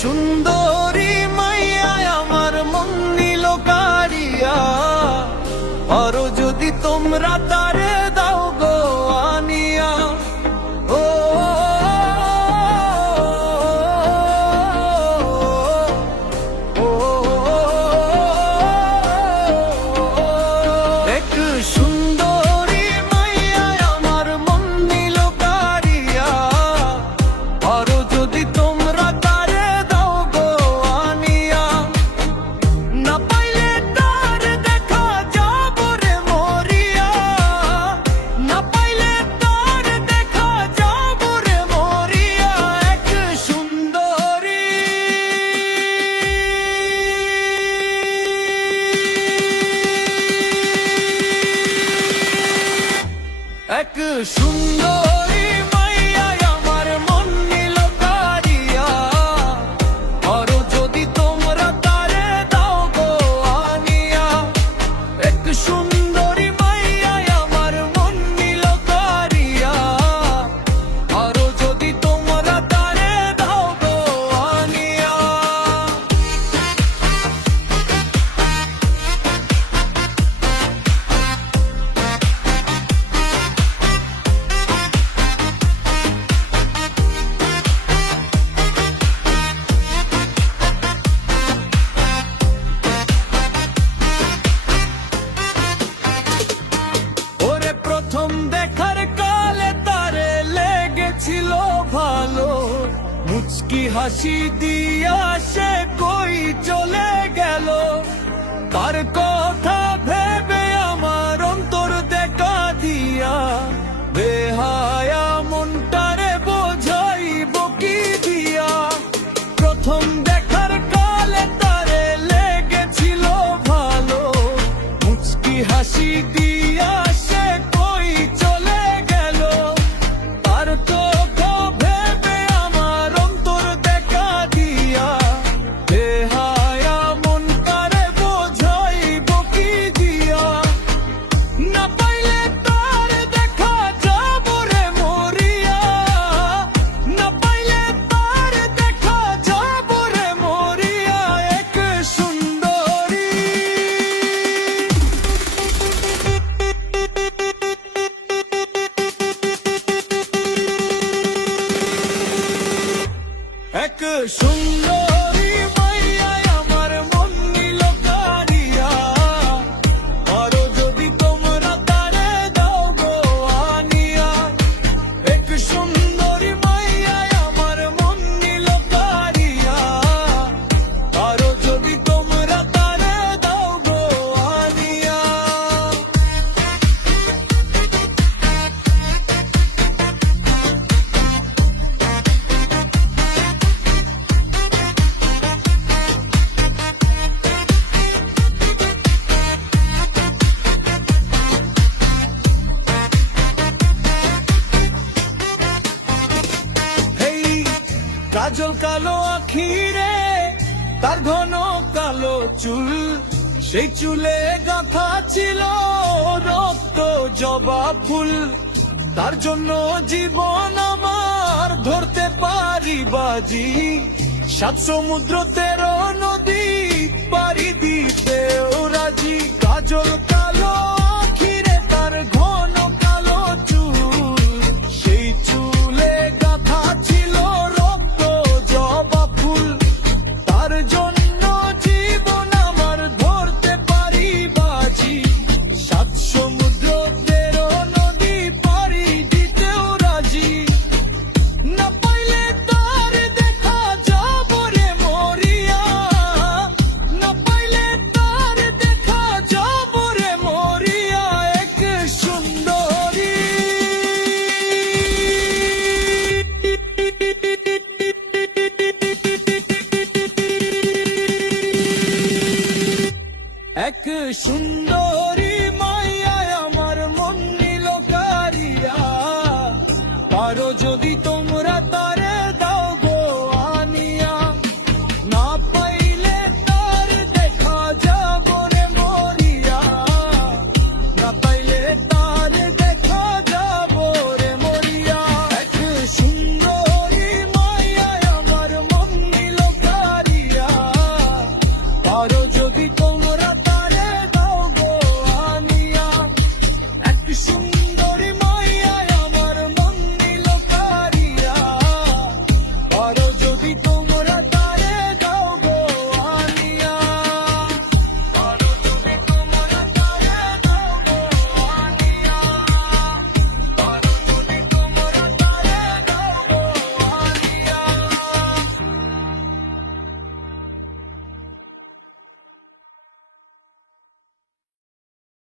সুন্দরী মাইয়া আমার মন নিল কারিয়া, আরো যদি তোমরা তারে দাও গো আনিয়া। ও এক সুন্দরী মাইয়া আমার মন নিল কারিয়া, আরো যদি তোমরা তারে দাও গো আনিয়া। না পাইলে তার দেখা যাব রে মরিয়া, না পাইলে তার দেখা যাব রে মরিয়া। এক সুন্দরী এক সুন্দরী মাইয়া আমার মন নিল কারিয়া, আরো যদি তোমরা তারে দাও গো আনিয়া। এক সুন্দরী মাইয়া আমার মন নিল কারিয়া, আরো যদি তোমরা তারে দাও গো আনিয়া। ওরে প্রথম দেখার কালে তারে লেগেছিল ভালো, মুচকি হাসি দিয়া সে কই চলে গেল। তার কথা ভেবে আমার অন্তর দেখা দিয়া, বেহায়া মনটারে বোঝাইব কি দিয়া। প্রথম দেখার কালে তারে লেগেছিল ভালো, মুচকি হাসি দিয়া সে কই চলে গেল। তার কথা ভেবে আমার অন্তর দেখা দিয়া, বেহায়া মনটারে বোঝাইব কি দিয়া। না পাইলে তার দেখা যাব রে মরিয়া, না পাইলে তার দেখা যাব রে মরিয়া। এক সুন্দরী এক সুন্দরী মাইয়া আমার মন নিল কারিয়া, আরো যদি তোমরা তারে দাও গো আনিয়া। এক সুন্দরী মাইয়া আমার মন নিল কারিয়া, আরো যদি তোমরা তারে দাও গো আনিয়া। কাজল কালো আখিরে তার ঘন কালো চুল, সেই চুলে গাঁথা ছিল রক্ত জবা ফুল। তার জন্য জীবন আমার ধরতে পারি বাজি, 7 সমুদ্র 13 নদী পারি দিতেও রাজি। কাজল কালো আখিরে তার ঘন কালো চুল, সেই চুলে গাঁথা ছিল রক্ত জবা ফুল। তার জন্য জীবন আমার ধরতে পারি বাজি, 7 সমুদ্র 13 নদী পারি দিতেও রাজি। না পাইলে তার দেখা যাব রে মরিয়া, না পাইলে তার দেখা যাব রে মরিয়া। এক সুন্দরী এক সুন্দরী মাইয়া আমার মন নিল কারিয়া, পারো যদি তো